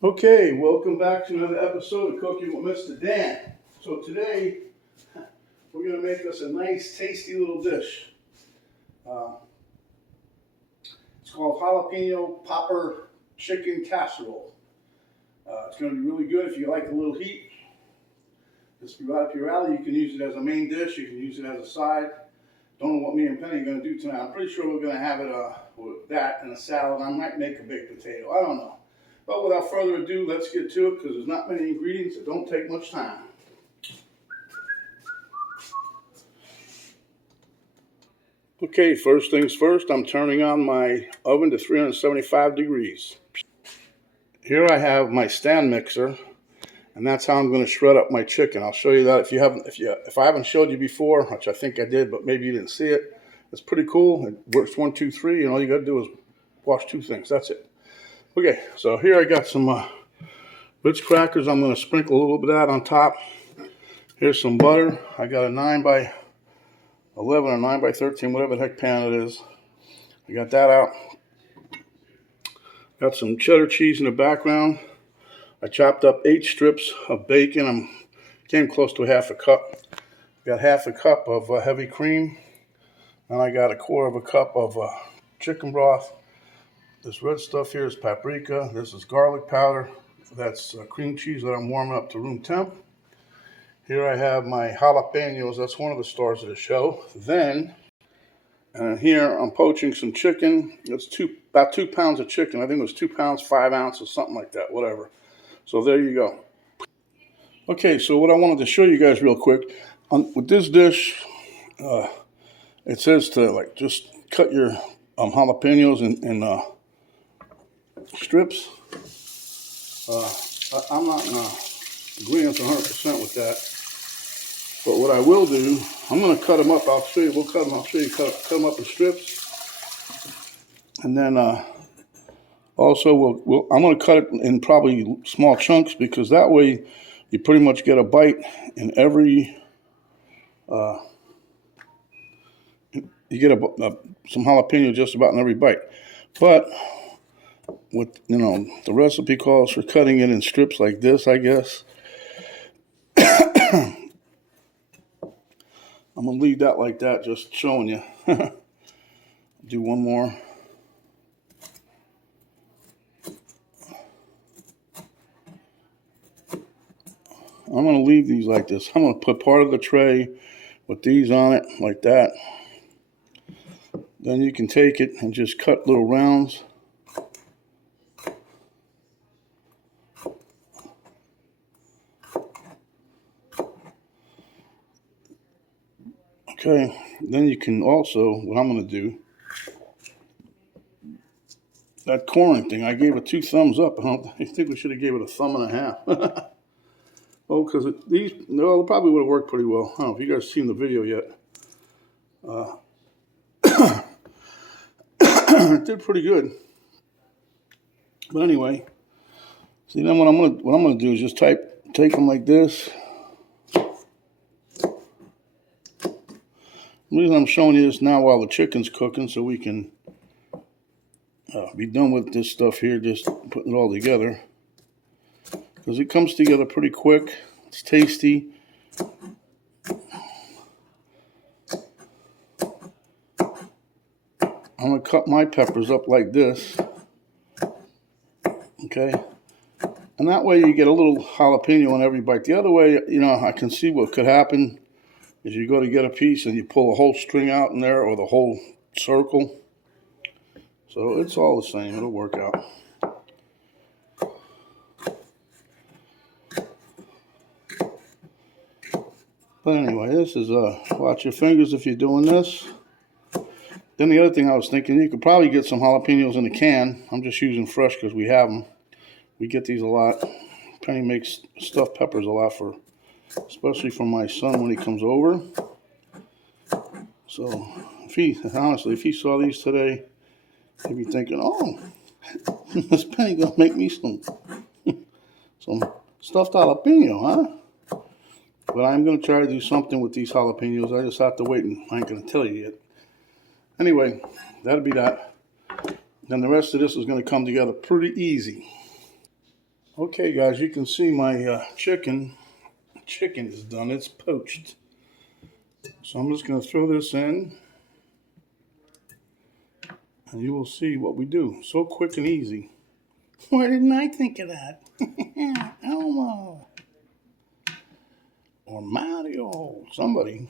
Okay, welcome back to another episode of Cooking with Mr. Dan. So today, we're going to make us a nice, tasty little dish. Uh, it's called jalapeno popper chicken casserole. It's going to be really good if you like a little heat. This will be right up your alley. You can use it as a main dish. You can use it as a side. Don't know what me and Penny are going to do tonight. I'm pretty sure we're going to have it with that and a salad. I might make a baked potato. I don't know. But without further ado, let's get to it because there's not many ingredients. It don't take much time. Okay, first things first, I'm turning on my oven to 375 degrees. Here I have my stand mixer, and that's how I'm going to shred up my chicken. I'll show you that if I haven't showed you before, which I think I did, but maybe you didn't see it. It's pretty cool. It works 1, 2, 3, and all you got to do is wash 2 things. That's it. Okay, so here I got some Ritz crackers. I'm going to sprinkle a little bit of that on top. Here's some butter. I got a 9 by 11 or 9 by 13, whatever the heck pan it is. I got that out. Got some cheddar cheese in the background. I chopped up 8 strips of bacon. I came close to half a cup. Got half a cup of heavy cream. And I got a quarter of a cup of chicken broth. This red stuff here is paprika. This is garlic powder. That's cream cheese that I'm warming up to room temp. Here I have my jalapenos. That's one of the stars of the show. Then, here I'm poaching some chicken. It's about 2 pounds of chicken. I think it was 2 pounds, 5 ounces, something like that, whatever. So there you go. Okay, so what I wanted to show you guys real quick, with this dish, it says to just cut your jalapenos in strips. I'm not in agreement 100% with that. But what I will do, I'm going to cut them up. I'll show you. I'll show you cut them up in strips. And then also I'm going to cut it in probably small chunks because that way you pretty much get a bite in every. You get some jalapeno just about in every bite. But what the recipe calls for cutting it in strips like this, I guess. I'm going to leave that like that, just showing you. Do one more. I'm going to leave these like this. I'm going to put part of the tray with these on it, like that. Then you can take it and just cut little rounds. Okay, then you can also, what I'm going to do, that corn thing, I gave it 2 thumbs up. I think we should have gave it a thumb and a half. Oh, because they probably would have worked pretty well. I don't know if you guys seen the video yet. It did pretty good. But anyway, see, then what I'm gonna do is just take them like this. The reason I'm showing you this now while the chicken's cooking, so we can be done with this stuff here, just putting it all together. Because it comes together pretty quick. It's tasty. I'm going to cut my peppers up like this. Okay. And that way you get a little jalapeno in every bite. The other way, I can see what could happen is you go to get a piece and you pull a whole string out in there or the whole circle. So it's all the same. It'll work out. But anyway, this is watch your fingers if you're doing this. Then the other thing I was thinking, you could probably get some jalapenos in a can. I'm just using fresh because we have them. We get these a lot. Penny makes stuffed peppers a lot especially for my son when he comes over. So if he saw these today, he'd be thinking, oh, Miss Penny gonna make me some stuffed jalapeno, huh? But I'm gonna try to do something with these jalapenos. I just have to wait, and I ain't gonna tell you yet. Anyway, that'll be that. Then the rest of this is gonna come together pretty easy. Okay, guys, you can see my chicken is done. It's poached. So I'm just going to throw this in, and you will see what we do. So quick and easy. Why didn't I think of that? Elmo. Or Mario. Somebody.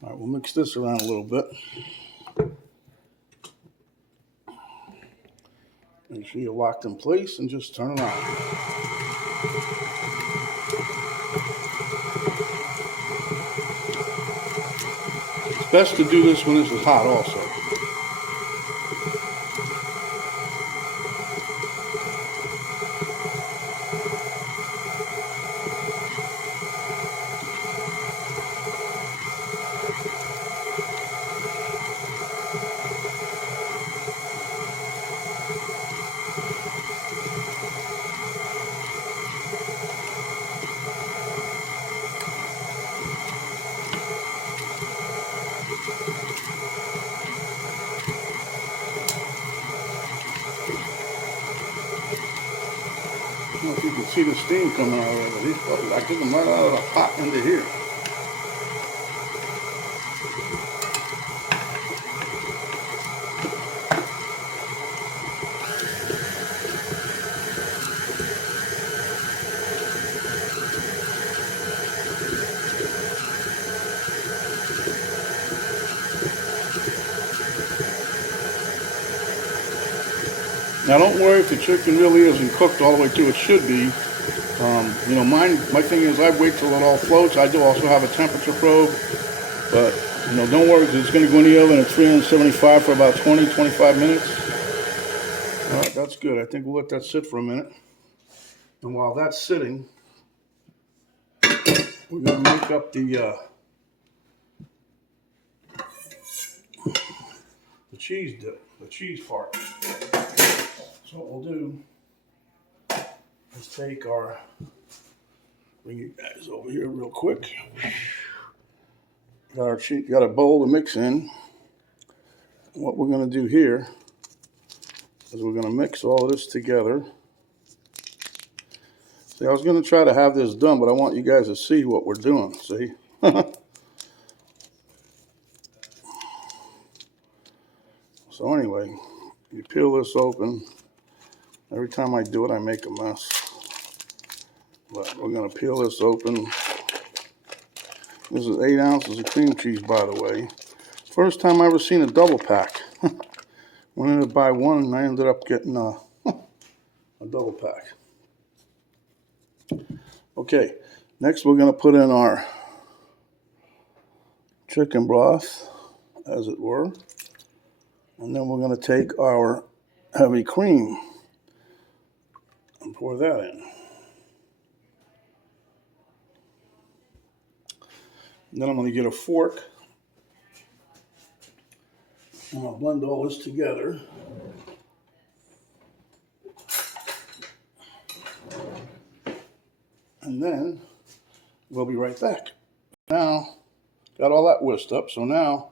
All right, we'll mix this around a little bit. Make sure you're locked in place and just turn it on. It's best to do this when this is hot also. I don't know if you can see the steam coming out of these puppies. I took them right out of the pot into here. Now don't worry if the chicken really isn't cooked all the way through. It should be. My thing is I wait till it all floats. I do also have a temperature probe, but don't worry because it's going to go in the oven at 375 for about 20-25 minutes. All right, that's good. I think we'll let that sit for a minute. And while that's sitting, we're going to make up the cheese dip, the cheese part. So what we'll do is take our, bring you guys over here real quick. Got a bowl to mix in. What we're going to do here is we're going to mix all of this together. See, I was going to try to have this done, but I want you guys to see what we're doing. See? So anyway, you peel this open. Every time I do it, I make a mess. But we're going to peel this open. This is 8 ounces of cream cheese, by the way. First time I ever seen a double pack. Went in to buy one, and I ended up getting a double pack. Okay, next we're going to put in our chicken broth, as it were. And then we're going to take our heavy cream and pour that in. And then I'm going to get a fork and I'll blend all this together. And then we'll be right back. Now, got all that whisked up, so now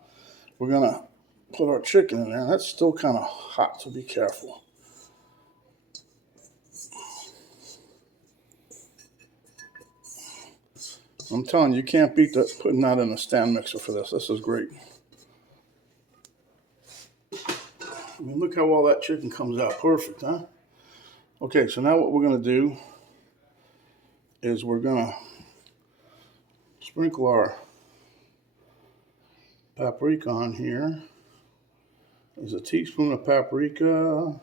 we're going to put our chicken in there. That's still kind of hot, so be careful. I'm telling you, you can't beat that, putting that in a stand mixer for this. This is great. I mean, look how all that chicken comes out. Perfect, huh? Okay, so now what we're going to do is we're going to sprinkle our paprika on here. There's a teaspoon of paprika.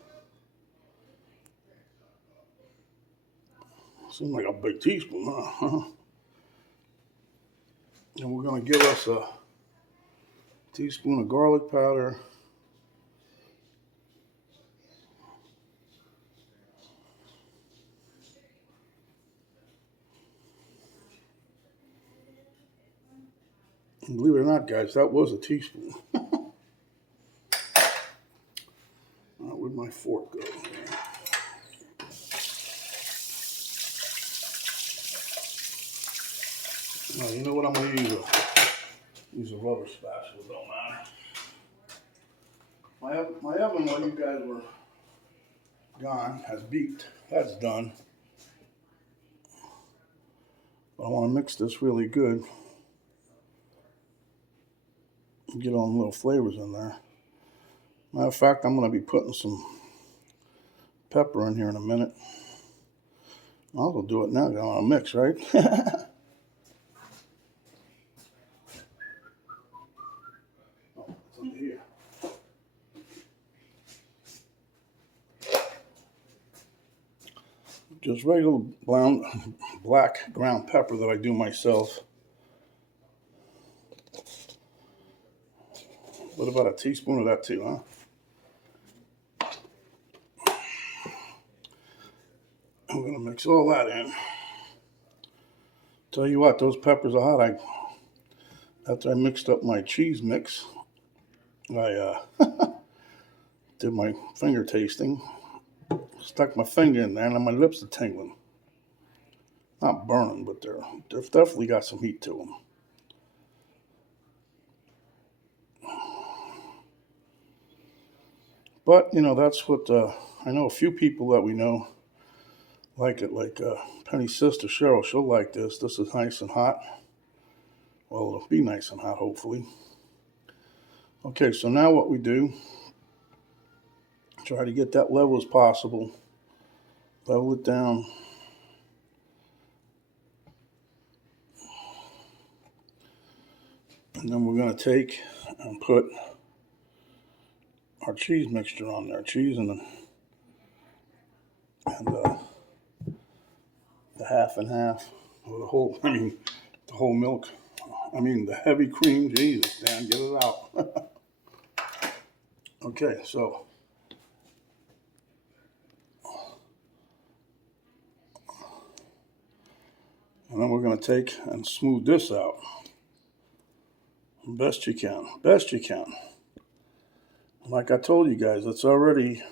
Seems like a big teaspoon, huh? And we're going to give us a teaspoon of garlic powder. And believe it or not, guys, that was a teaspoon. Where'd my fork go? Now, you know what I'm going to use? Use a rubber spatula, don't matter. My oven, while you guys were gone, has beeped. That's done. But I want to mix this really good. Get all the little flavors in there. Matter of fact, I'm going to be putting some pepper in here in a minute. I'll go do it now. I want to mix, right? Oh, it's under here. Just regular black ground pepper that I do myself. What about a teaspoon of that too, huh? I'm gonna mix all that in. Tell you what, those peppers are hot. After I mixed up my cheese mix, I did my finger tasting. Stuck my finger in there, and my lips are tingling. Not burning, but they've definitely got some heat to them. But, you know, that's what, I know a few people that we know like it, like Penny's sister, Cheryl, she'll like this. This is nice and hot. Well, it'll be nice and hot, hopefully. Okay, so now what we do, try to get that level as possible. Level it down. And then we're going to take and put our cheese mixture on there. Cheese and the half and half, or the whole milk. The heavy cream. Jesus, Dan, get it out. Okay, so and then we're going to take and smooth this out. Best you can. Best you can. Like I told you guys, it's already,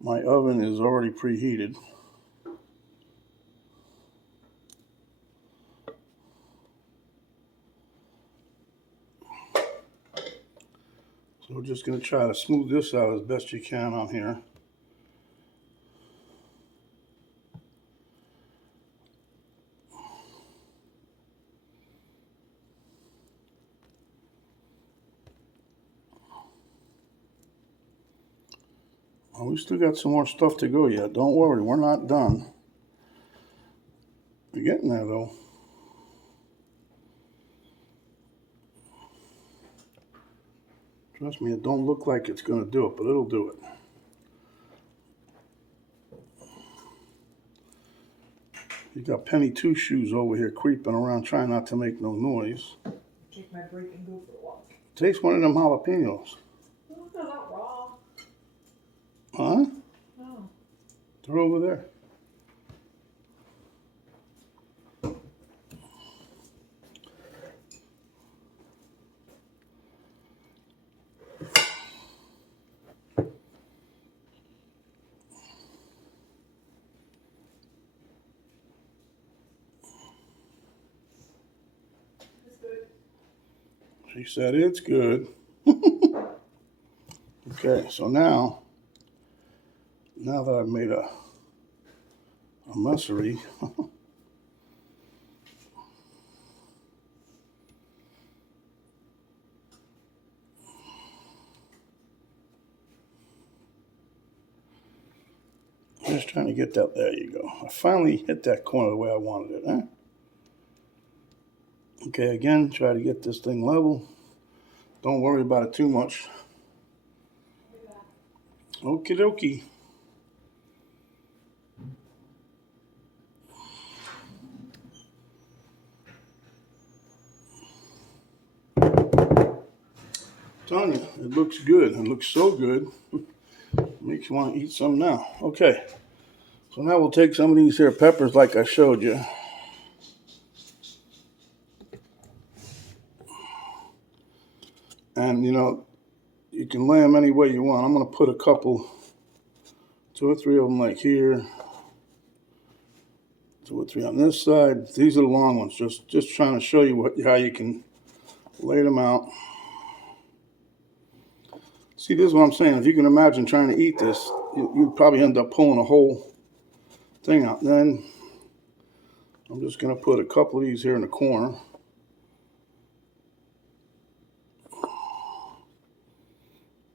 my oven is already preheated. So we're just going to try to smooth this out as best you can on here. Well, we still got some more stuff to go yet. Don't worry, we're not done. We're getting there though. Trust me, it don't look like it's going to do it, but it'll do it. You got Penny Two Shoes over here creeping around trying not to make no noise. Take my break and go for a walk. Taste one of them jalapenos. Oh, they're not raw. Huh? Oh. They're over there. She said it's good. Okay, so now that I've made a messery, just trying to get that. There you go. I finally hit that corner the way I wanted it, huh? Okay, again, try to get this thing level. Don't worry about it too much. Okie dokie. Telling you, it looks good. It looks so good. Makes you want to eat some now. Okay, so now we'll take some of these here peppers like I showed you. And you know, you can lay them any way you want. I'm going to put a couple, 2 or 3 of them like here. 2 or 3 on this side. These are the long ones. Just trying to show you how you can lay them out. See, this is what I'm saying. If you can imagine trying to eat this, you'd probably end up pulling a whole thing out. Then I'm just going to put a couple of these here in the corner.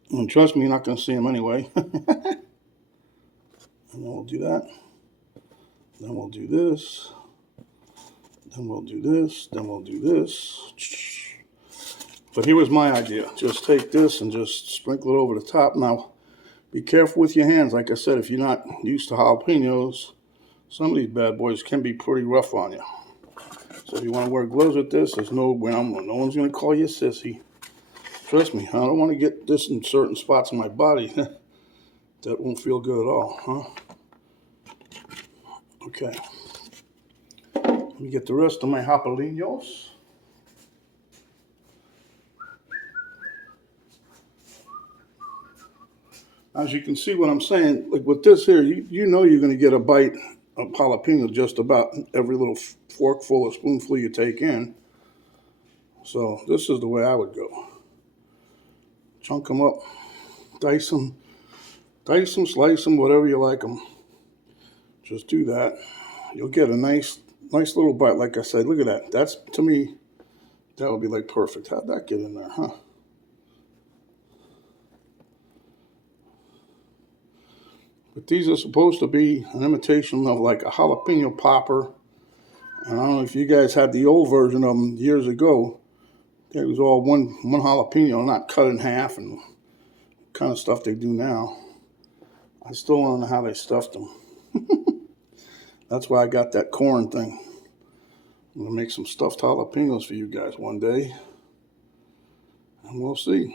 And trust me, you're not going to see them anyway. And we'll do that. Then we'll do this. Then we'll do this. Then we'll do this. But here was my idea. Just take this and just sprinkle it over the top. Now, be careful with your hands. Like I said, if you're not used to jalapenos, some of these bad boys can be pretty rough on you. So if you want to wear gloves with this, there's no one's going to call you a sissy. Trust me, I don't want to get this in certain spots in my body. That won't feel good at all, huh? Okay. Let me get the rest of my jalapenos. As you can see what I'm saying, like with this here, you know you're going to get a bite of jalapeno just about every little forkful or spoonful you take in. So this is the way I would go. Chunk them up, dice them, slice them, whatever you like them. Just do that. You'll get a nice little bite. Like I said, look at that. That's, to me, that would be like perfect. How'd that get in there, huh? But these are supposed to be an imitation of like a jalapeno popper. And I don't know if you guys had the old version of them years ago. It was all one jalapeno, not cut in half and kind of stuff they do now. I still want to know how they stuffed them. That's why I got that corn thing. I'm going to make some stuffed jalapenos for you guys one day. And we'll see.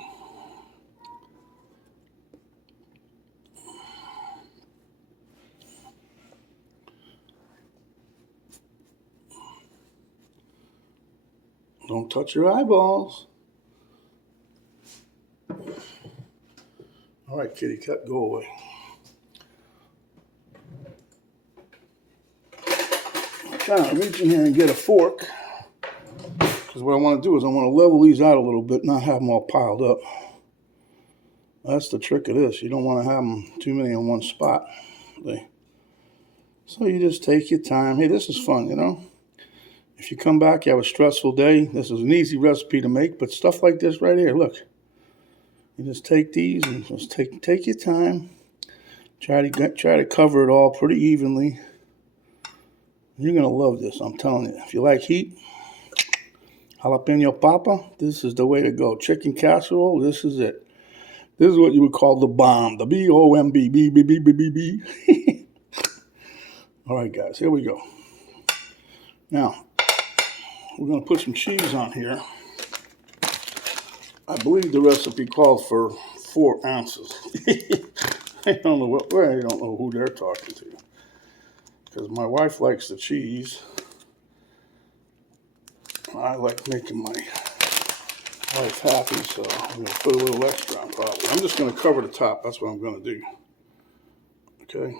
Don't touch your eyeballs. All right, kitty cat, go away. I'm trying to reach in here and get a fork. Because what I want to do is I want to level these out a little bit, not have them all piled up. That's the trick of this. You don't want to have them too many in one spot. So you just take your time. Hey, this is fun, you know. If you come back, you have a stressful day, this is an easy recipe to make, but stuff like this right here, look. You just take these and just take your time. Try to cover it all pretty evenly. You're going to love this, I'm telling you. If you like heat, jalapeno papa, this is the way to go. Chicken casserole, this is it. This is what you would call the bomb, the B-O-M-B, B-B-B-B-B-B. All right, guys, here we go. Now, we're going to put some cheese on here. I believe the recipe called for 4 ounces. I don't know who they're talking to. Because my wife likes the cheese. I like making my wife happy, so I'm going to put a little extra on probably. I'm just going to cover the top. That's what I'm going to do. Okay.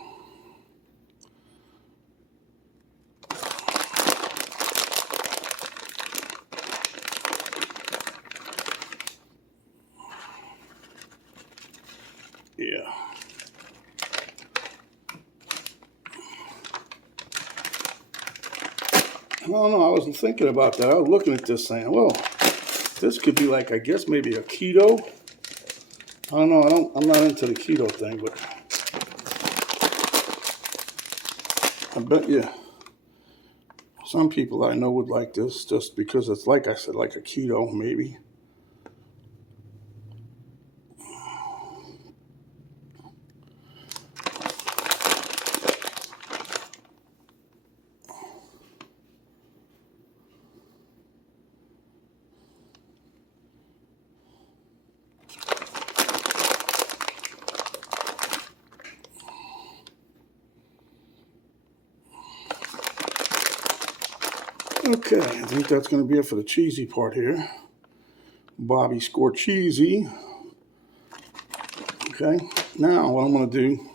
Yeah. I don't know. I wasn't thinking about that. I was looking at this saying, well, this could be like, I guess maybe a keto. I don't know. I'm not into the keto thing, but I bet you some people I know would like this just because it's, like I said, like a keto maybe. Okay, I think that's going to be it for the cheesy part here. Bobby score cheesy. Okay, now what I'm going to do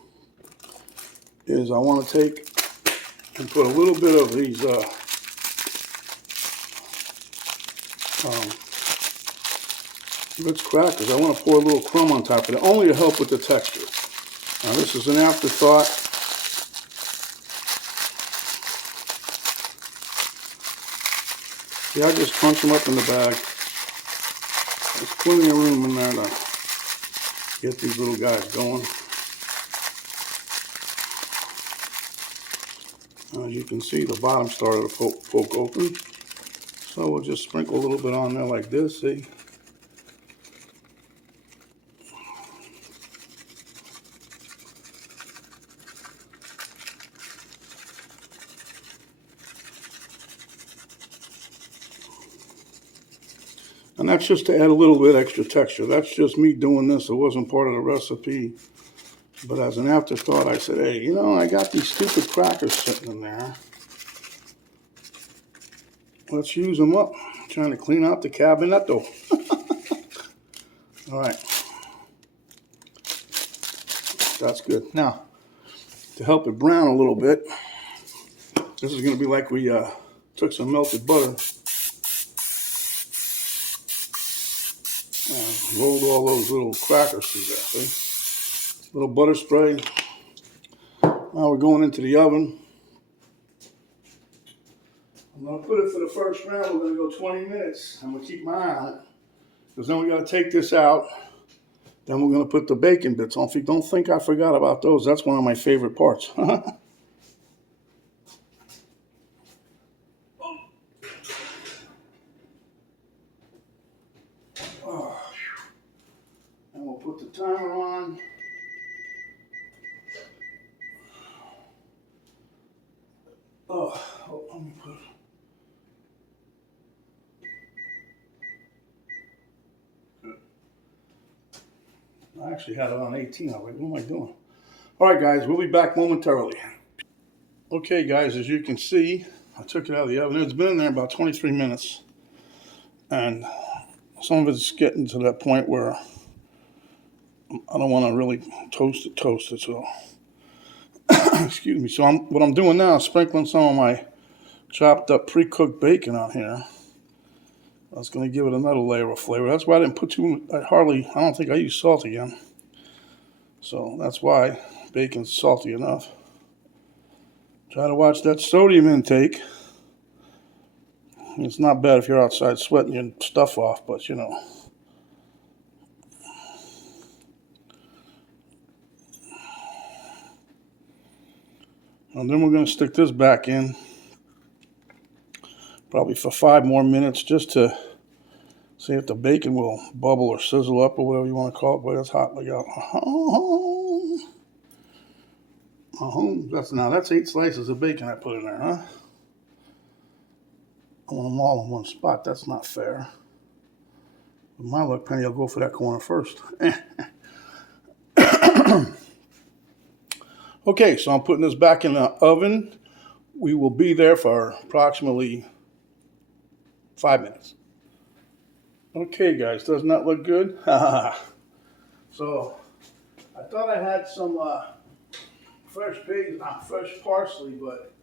is I want to take and put a little bit of these Ritz crackers. I want to pour a little crumb on top of it, only to help with the texture. Now this is an afterthought. See, I just crunch them up in the bag. There's plenty of room in there to get these little guys going. As you can see, the bottom started to poke open. So we'll just sprinkle a little bit on there like this, see? And that's just to add a little bit extra texture. That's just me doing this. It wasn't part of the recipe. But as an afterthought, I said, hey, you know, I got these stupid crackers sitting in there. Let's use them up. I'm trying to clean out the cabinet, though. All right. That's good. Now, to help it brown a little bit, this is going to be like we took some melted butter and rolled all those little crackers through there, see? Little butter spray. Now we're going into the oven. I'm going to put it for the first round. We're going to go 20 minutes. I'm going to keep my eye on it. Because then we got to take this out. Then we're going to put the bacon bits on. Don't think I forgot about those. That's one of my favorite parts. Oh. And we'll put the timer on. Let me put it. I actually had it on 18. I was like, what am I doing? All right, guys, we'll be back momentarily. Okay, guys, as you can see, I took it out of the oven. It's been in there about 23 minutes. And some of it's getting to that point where I don't want to really toast it. So, excuse me. So what I'm doing now is sprinkling some of my chopped up pre-cooked bacon on here. That's going to give it another layer of flavor. That's why I didn't put I don't think I used salt again. So that's why bacon's salty enough. Try to watch that sodium intake. It's not bad if you're outside sweating your stuff off, but you know. And then we're going to stick this back in. Probably for 5 more minutes just to see if the bacon will bubble or sizzle up or whatever you want to call it. Boy, that's hot. Look out. That's 8 slices of bacon I put in there, huh? I want them all in one spot. That's not fair. With my luck, Penny, I'll go for that corner first. Okay, so I'm putting this back in the oven. We will be there for approximately 5 minutes. Okay, guys, doesn't that look good? So, I thought I had some fresh parsley, but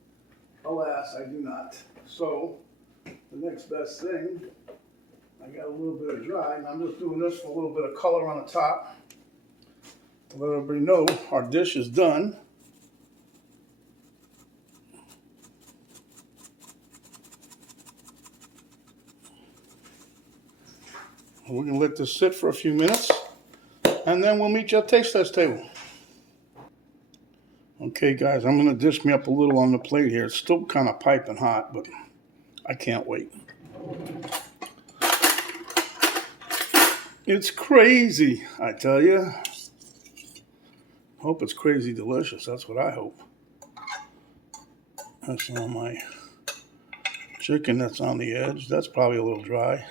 alas, I do not. So, the next best thing, I got a little bit of dry, and I'm just doing this for a little bit of color on the top to let everybody know our dish is done. We're going to let this sit for a few minutes, and then we'll meet you at the taste test table. Okay, guys, I'm going to dish me up a little on the plate here. It's still kind of piping hot, but I can't wait. It's crazy, I tell you. Hope it's crazy delicious. That's what I hope. That's some of my chicken that's on the edge. That's probably a little dry.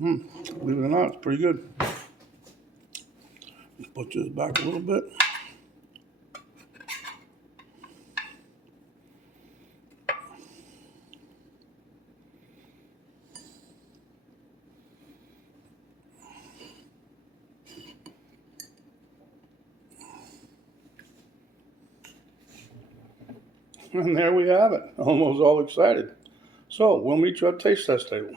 Believe it or not, it's pretty good. Let's put this back a little bit. And there we have it. Almost all excited. So we'll meet you at taste test table.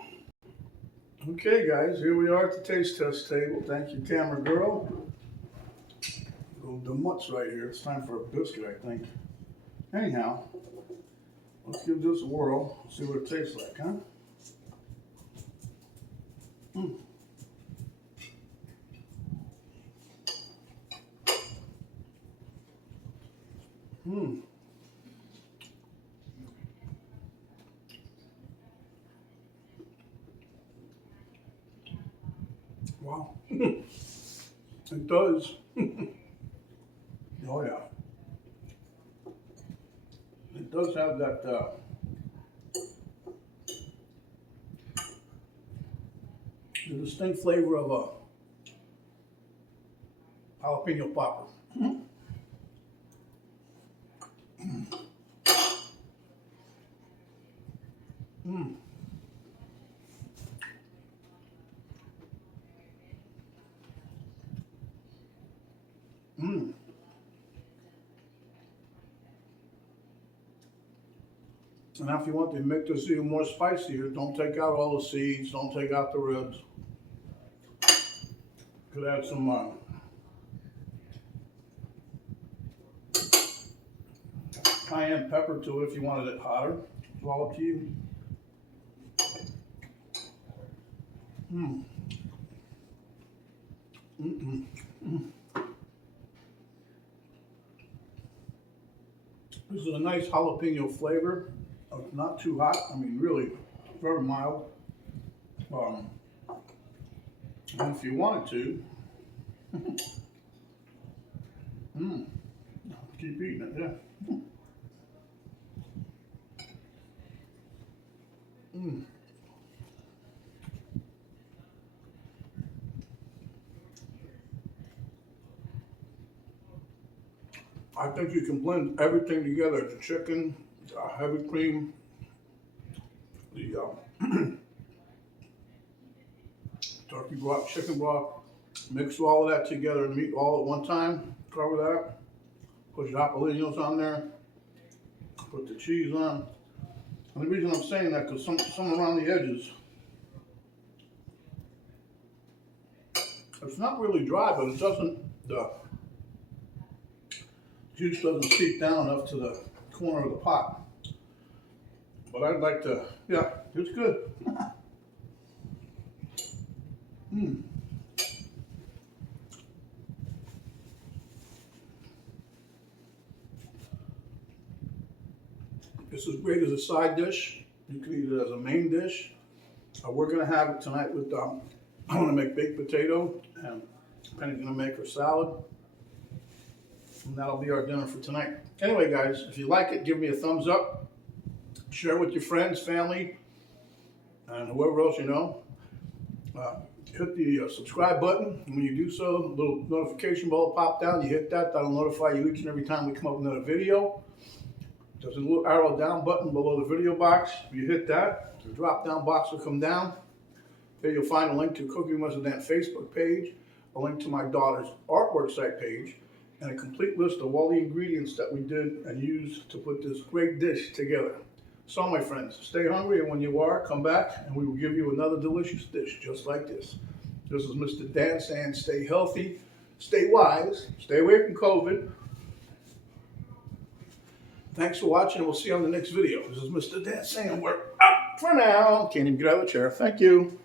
Okay guys, here we are at the taste test table. Thank you, camera girl. The mutts right here. It's time for a biscuit, I think. Anyhow, let's give this a whirl. See what it tastes like, huh? Mm. Mm. Wow. It does. Oh yeah. It does have that the distinct flavor of a jalapeno popper. Mm. Mm. Mm. And now if you want to make this even more spicier, don't take out all the seeds, don't take out the ribs. Could add some cayenne pepper to it if you wanted it hotter. It's all up to you. Mm. Mm-mm. Mm. This is a nice jalapeno flavor. It's not too hot. I mean, really very mild. And if you wanted to, keep eating it, yeah. Mm. I think you can blend everything together. The chicken, the heavy cream, the turkey broth, chicken broth. Mix all of that together and meat all at one time. Cover that. Put jalapenos on there. Put the cheese on. And the reason I'm saying that because some around the edges, it's not really dry, but it doesn't, the juice doesn't seep down enough to the corner of the pot. But I'd like to, yeah, it's good. Mm. This is great as a side dish. You can eat it as a main dish. We're gonna have it tonight with, I wanna make baked potato, and Penny's gonna make her salad. And that'll be our dinner for tonight. Anyway, guys, if you like it, give me a thumbs up. Share with your friends, family, and whoever else you know. Hit the subscribe button. When you do so, a little notification bell will pop down. You hit that, that'll notify you each and every time we come up with another video. There's a little arrow down button below the video box. If you hit that, the drop down box will come down. There you'll find a link to Cooking with Dan Facebook page, a link to my daughter's artwork site page, and a complete list of all the ingredients that we did and used to put this great dish together. So my friends, stay hungry, and when you are, come back and we will give you another delicious dish just like this. This is Mr. Dan saying stay healthy, stay wise, stay away from COVID. Thanks for watching, and we'll see you on the next video. This is Mr. Dan saying we're out for now. Can't even get out of the chair. Thank you.